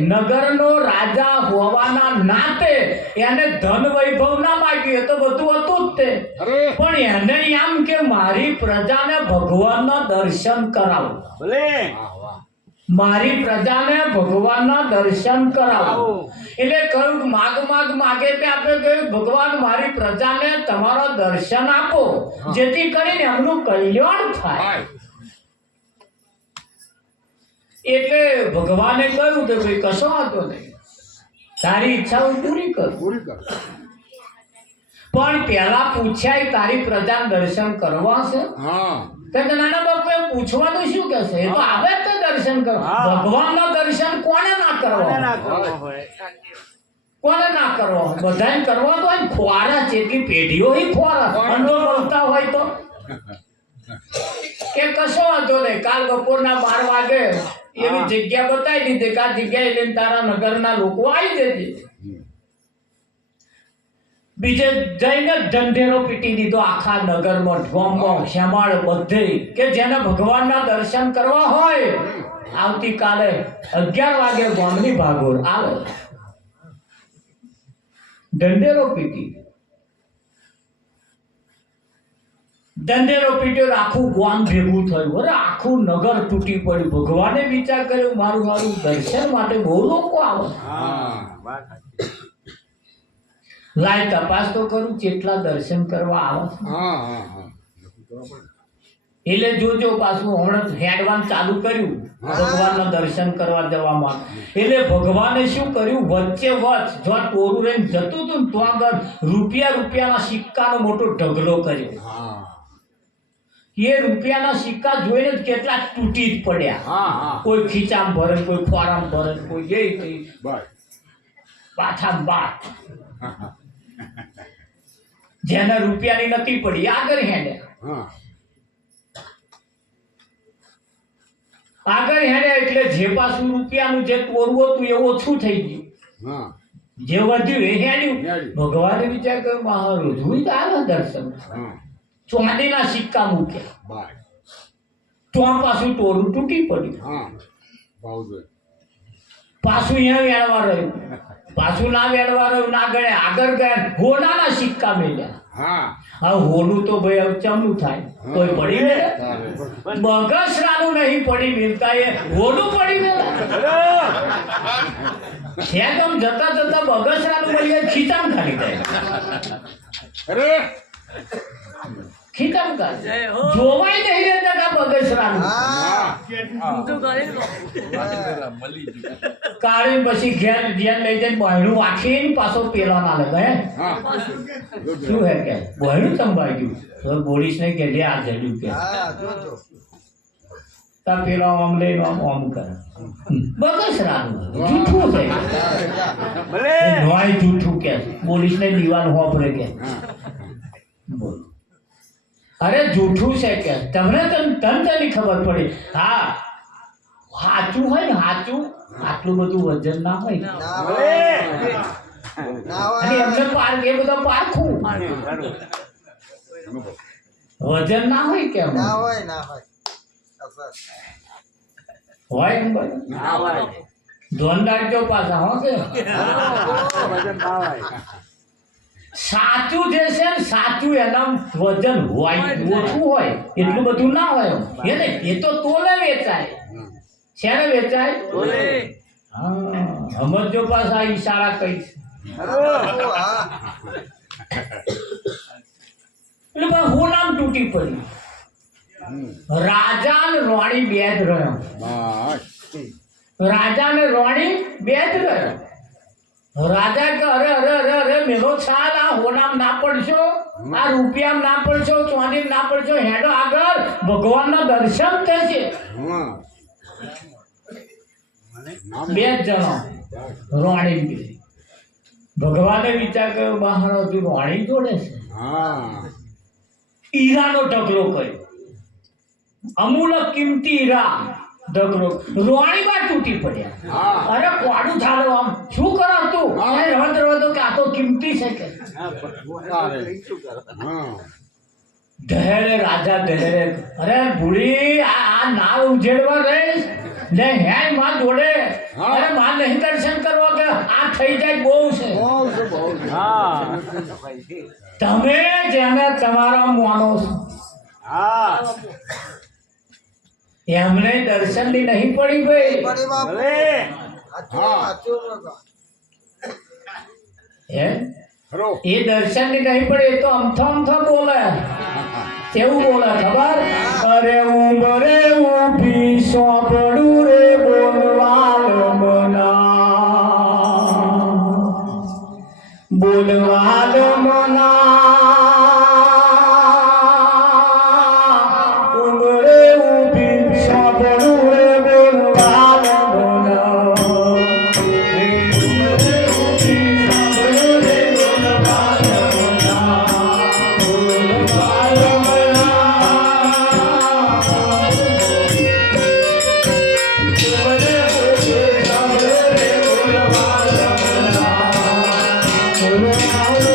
એને ધન વૈભવ ના માગ્યું તો બધું હતું જ તે પણ એને એમ કે મારી પ્રજાને ભગવાનના દર્શન કરાવો મારી પ્રજાને ભગવાનના દર્શન કરાવો એટલે કહ્યું માગ માગ માગે તે આપણે કહ્યું ભગવાન મારી પ્રજાને તમારા દર્શન આપો જેથી કરીને એમનું કલ્યાણ થાય એટલે ભગવાને કહ્યું કે ભાઈ કશો વાંધો નહીં તારી ઈચ્છા હું પૂરી કર પણ પહેલા પૂછ્યા તારી પ્રજાને દર્શન કરવા છે કે નાના બાપુ એમ પૂછવાનું શું કે છે એ તો આવે તો દર્શન કરો ભગવાનના દર્શન કોને ના કરવા બધાને કરવા તો ખોરા જેટલી પેઢીઓ ખોરા અંધો બોલતા હોય તો કે કશો વાંધો નહીં કાલ બપોરના 12 વાગે એવી જગ્યા બતાવી દીધી કે આ જગ્યાએ લઈને તારા નગરના લોકો આવી જજે બીજે જઈને ઢંઢેરો પીટી દીધો આખા નગરમાં ઢોંબો શ્યામાળ બધે કે જેને ભગવાનના દર્શન કરવા હોય આવતીકાલે 11 વાગે ગામની ભાગોળ આવે. ઢંઢેરો પીટ્યો, આખું ગામ ભેગું થયું. અરે આખું નગર તૂટી પડ્યું. ભગવાને વિચાર કર્યો મારું દર્શન માટે બહુ લોકો આવે. લાય તપાસ તો કરું કેટલા દર્શન કરવા આવે. એટલે જોજો પાછું હમણાં હેડવાનું ચાલુ કર્યું ભગવાનના દર્શન કરવા જવા માટે. એટલે ભગવાને શું કર્યું, વચ્ચે વચ્ચ જો ટોરું રહીને જતું હતું ને તો આગળ રૂપિયાના સિક્કાનો મોટો ઢગલો કર્યો. એ રૂપિયાના સિક્કા જોઈને જ કેટલા તૂટી જ પડ્યા. કોઈ ખીચામ ભરે, કોઈ ફોરામ ભરે, કોઈ એ પાછા બાદ. જેને રૂપિયાની નથી પડી આગળ હેડે એટલે જે પાછું રૂપિયાનું જે ટોરું હતું એ ઓછું થઈ ગયું. જે વધ્યું એ હેડ્યું. ભગવાને વિચાર કર્યો મારું જોઈ આવે દર્શન. ચાંદીના સિક્કા મૂક્યા તો પાછું ટોરું તૂટી પડ્યું. પાછું અહીંયા વેળવા રહ્યું. પાછું ના વેળવા રહ્યું, ના ગણે આગળ ગયા હોનાના સિક્કા મેળ્યા. હવે હોનું તો ભાઈ હવે ચમનું થાય, કોઈ પડી મેળે બગસરાનું નહીં પડી મિલતા, એ હોનું પડી મેળે. શેગમ જતા જતા બગસરાનું મળી જાય, ખીચામ ખાલી જાય. ખીચામ ખાલી જોવાય નહીં રહેતા બગસરાનું. કાઢી પછી ઘેર લઈ જઈને બહેણું વાંખીને પાછો પેલા ના લગે. શું હે કે બહેણું સંભાળી ગયું તો બોલીશ નહીં કે જે આ જડ્યું કે તા પેલા આમ લઈને આમ કરે. બગસરાનું જૂઠું છે, નોય જૂઠું કે બોલીશ ને દીવાનું હોપરે કે બોલ. અરે જૂઠું છે કે તમને તનતની ખબર પડી. હા સાચું હોય ને, સાચું આટલું બધું વજન ના હોય. એમને પાર્ક એ બધા પારખું વજન ના હોય કેમ હોય એમ ધોન રાખજો પાછા. હો કે સાચું જે છે ને સાચું એના વજન હોય, ઓછું હોય, એટલું બધું ના હોય. એને એ તો તોલે વેચાય. શેને વેચાય? હા સમજો પાછા ઈશારા કહીશ. એટલે હું નામ તૂટી પડી. રાજા ને રોણી બે જ રહ્યો. રાજા ને રોણી બે જ રહ્યો. રાજા કે અરે અરે અરે અરે મેરો છાલ આ હોનામ ના પડશો, આ રૂપિયામ ના પડશો, ચાંદી ના પડશો, હેડો આગળ ભગવાનના દર્શન થશે. બે જ જણો રોણી. ભગવાને વિચાર કર્યો બહાર હજુ રોણી જોડે છે. હીરાનો ઢગલો કર્યો, અમૂલ્ય કિંમતી હીરા ઢગલો. રોણીમાં તૂટી પડ્યા. અરે કોડું ચાલો આમ શું કરો તું? રવત રવતો કે આ તો કિંમતી છે કે. ધહેરે રાજા ધહેરે, અરે ભૂલી આ નાવ ઉજેડવા રહીશ ને હે માં જોડે. અરે માં નહીં દર્શન કરવા કે આ થઈ જાય બહુ છે. તમે જેને તમારા માનો છો એમને દર્શન ની નહીં પડી ભાઈ. એ દર્શન ની નહીં પડે, એ તો અમથા બોલે. કેવું બોલે ખબર? અરે ઉમરે ઉભી સોપડું રે બોલવાલ મના, બોલવાલ મના. Oh,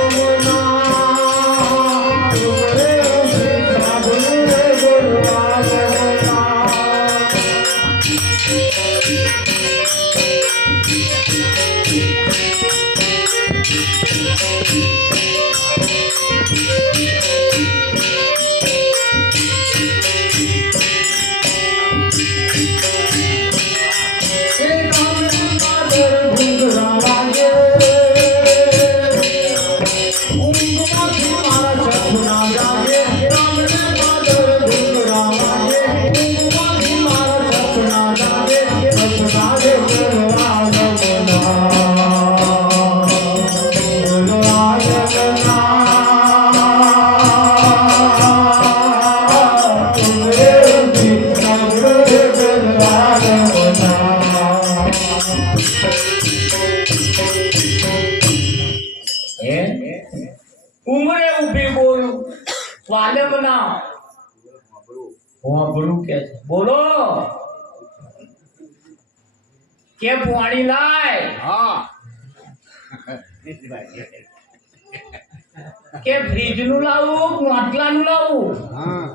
ઉમરે ઉભી બોલું વાલમ ના હોબળું કે છે બોલો કે પાણી લાય હા કે ફ્રીજ નું લાવું માટલા નું લાવું હા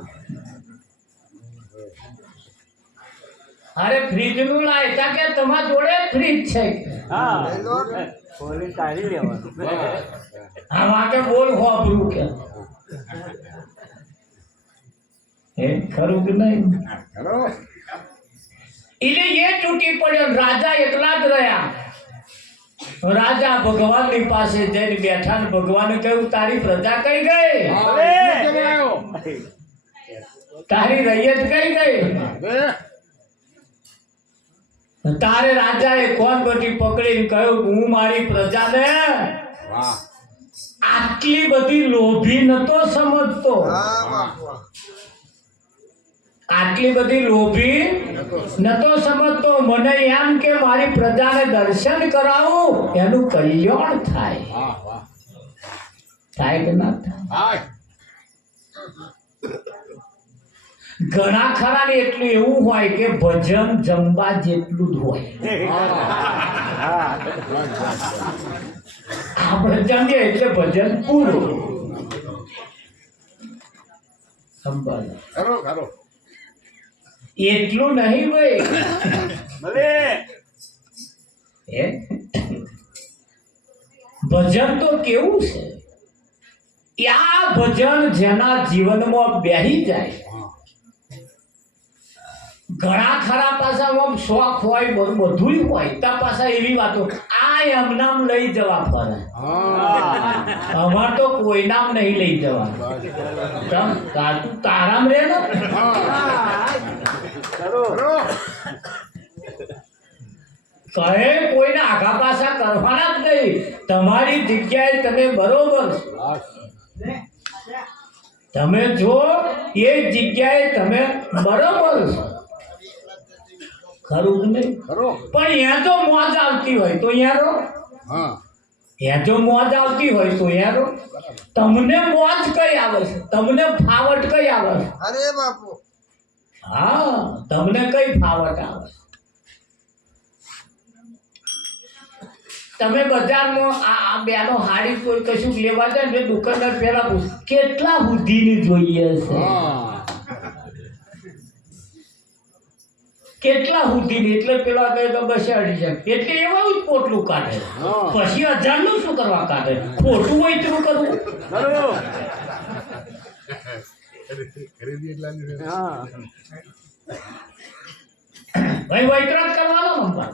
અરે ફ્રીજ નું લાય તા કે તમારા જોડે ફ્રીજ છે હા ખોલી કાઢી લેવાનું આ વાકે બોલ હોબળું કે એ ખરું કે નહીં હેલો એટલે એ તૂટી પડ્યો રાજા એકલા જ રહ્યા રાજા ભગવાનની પાસે જઈને બેઠા ને ભગવાને કહ્યું તારી પ્રજા કઈ ગઈ તારી રૈયત કઈ ગઈ તારે રાજાએ કોણ બધી પકડીને કહ્યું હું મારી પ્રજાને આટલી બધી લોભી નતો સમજતો આટલી બધી લોભી નતો સમજતો મને એમ કે મારી પ્રજાને દર્શન કરાવું એનું કલ્યાણ થાય થાય કે ના થાય ઘણા ખરા ને એટલું એવું હોય કે ભજન જમવા જેટલું જ હોય આપણે જમીએ એટલે ભજન પૂરું સંભાળ ખરો ખરો એટલું નહીં ભાઈ ભલે હે ભજન તો કેવું છે આ ભજન જેના જીવનમાં બેહી જાય ઘણા ખરા પાછા શોખ હોય બધું હોય ત્યાં પાછા એવી વાતો આ એમનામ લઈ જવા પડે અમાર તો કોઈ નામ નહીં લઈ જવા તું તારામ રે ને કહે કોઈને આઘા પાછા કરવાના જ નહીં તમારી જગ્યાએ તમે બરોબર તમે જો એ જગ્યાએ તમે બરોબર છો ખરું કે નહીં ખરો પણ અહીંયા તો મોજ આવતી હોય તો અહીંયા રહો અહીંયા જો મોજ આવતી હોય તો અહીંયા રહો તમને મોજ કઈ આવે છે તમને ફાવટ કઈ આવે છે અરે બાપુ હા તમને કઈ ફાવટ આવે તમે બજારમાં આ બેનો હાડી કોઈ કશું લેવા જાય ને દુકાનદાર પેલા પૂછ કેટલા બુદ્ધિની જોઈએ છે કેટલા બુદ્ધિની એટલે પેલા કહે તો બસ 250 એટલે એવા જ પોટલું કાઢે પછી 1000 નું શું કરવા કાઢે ખોટું હોય તેવું કરવું ખરીદી એટલા ભાઈ વૈતરાગ કરવાનો નંબર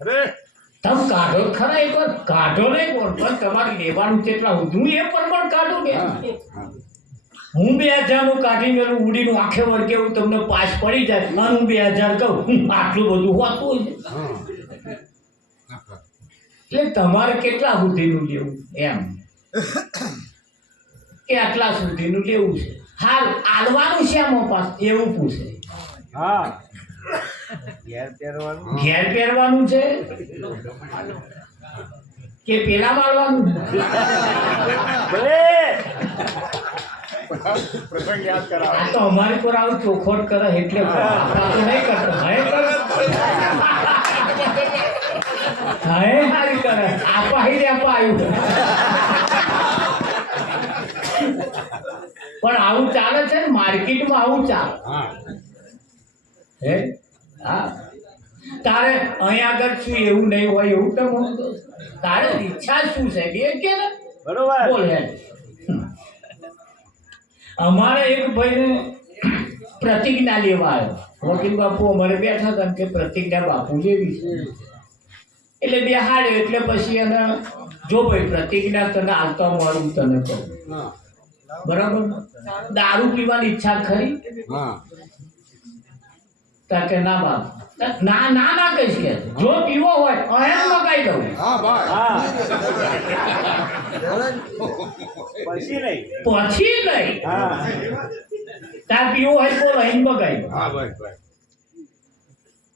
અરે તમે કાઢો ખરા એક વાર કાઢો નહીં પણ તમારે લેવાનું કેટલા હું એ પણ કાઢું કે હું 2000 નું કાઢી મેલું ઉડીનું આખે વર્ગે હું તમને પાસ પડી જાય અને હું 2000 કહું આટલું બધું હોતું છે એટલે તમારે કેટલા સુધીનું લેવું એમ કે આટલા સુધીનું લેવું છે હાલ આલવાનું છે આમાં પાસ એવું પૂછે હા ઘેર પહેરવાનું ઘેર પહેરવાનું છે કે પેલા મારવાનું ભલે પ્રસંગ યાદ કરાવે આ તો અમારી પર આવું ચોખોટ કરે એટલે આપણા તો નહીં કરતો હે હારી કરે આપા હી રે આપા આવ્યું પણ આવું ચાલે છે ને માર્કેટમાં આવું ચાલે હે હા તારે અહીંયા આગળ શું એવું નહીં હોય એવું તો તારે ઈચ્છા શું છે બે કે ને બરોબર બોલ હે અમારે એક ભાઈને પ્રતિજ્ઞા લેવા આવ્યો વકીલ બાપુ અમારે બેઠા હતા કે પ્રતિજ્ઞા બાપુ લેવી છે એટલે બેહાડ્યો એટલે પછી એને જો ભાઈ પ્રતિજ્ઞા તને આવતા મળું તને કહું બરાબર દારૂ પીવાની ઈચ્છા ખરી તા કે ના બાપ ના ના ના કહીશ કે જો પીવો હોય અહીં મગાઈ દઉં હા ભાઈ હા પછી નહીં પછી નહીં હા તાર પીવો હોય તો અહીં મગાઈ દઉં હા ભાઈ ભાઈ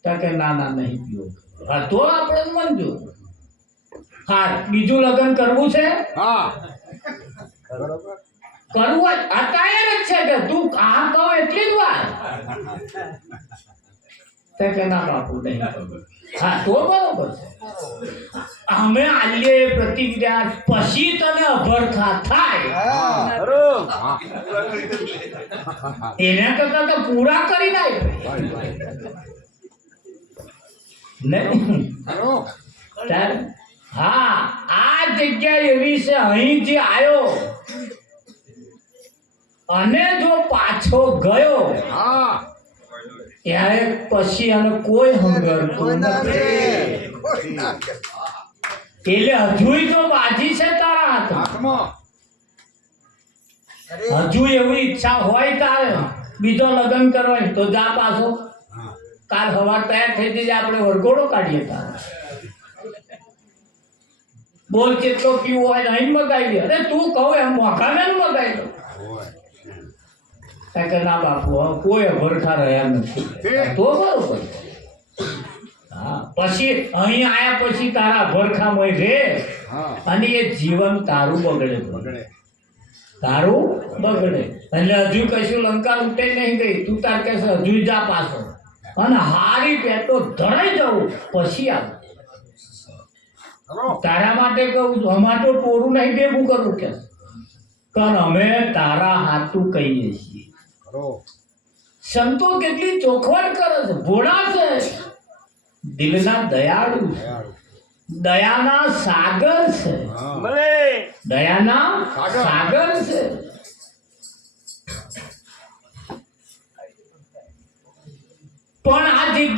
તા કે ના ના નહીં પીવો હા તો આપણે મંજૂર હા બીજું લગ્ન કરવું છે હા બરોબર કરવું હોય આ તૈયાર જ છે કે તું આ કહો એટલી જ વાર તે કે ના બાપુ નહીં કરવું. હા તો બરોબર છે અમે આલીએ એ પ્રતિક્રિયા પછી તને અભરખા થાય ખરું હા એના કરતા તો પૂરા કરી નાખ ભાઈ ભાઈ નહીં હેલો તાર હા આ જગ્યા એવી છે અહીં જે આવ્યો અને જો પાછો ગયો હા ત્યારે પછી આને કોઈ હંગરતું નથી એટલે હજુય તો બાજી છે તારા હાથમાં હાથમાં હજુ એવી ઈચ્છા હોય તારે બીજો લગ્ન કરવાની તો જા પાછો હા કાલ સવાર તૈયાર થઈ જઈએ આપણે વરઘોડો કાઢીએ તારે બોલ કેટલો પીવો હોય ને અહીં મગાવી દે અરે તું કહું એમ મોઘાને મગાવી દો હોય કારણ કે ના બાપુ હવે કોઈ ભરખા રહ્યા નથી તો બરોબર હા પછી અહીં આયા પછી તારા ભરખામાં રે હા અને એ જીવન તારું બગડે બગડે તારું બગડે એટલે હજુ કશું લંકા લૂંટે નહીં ગઈ તું તાર કે હજુ જા પાછો અને હારી પેટો ધરાઈ જવું પછી આવ હેલો તારા માટે કહું છું અમારે તો ટોરું નહીં ભેગું કરવું કે કારણ અમે તારા હાથું કહીએ છીએ હેલો સંતો કેટલી ચોખવટ કરે છે ભોળા છે દિલના દયાળુ છે દયાળુ દયાના સાગર છે હા ભલે દયાના સાગર. સાગર છે પણ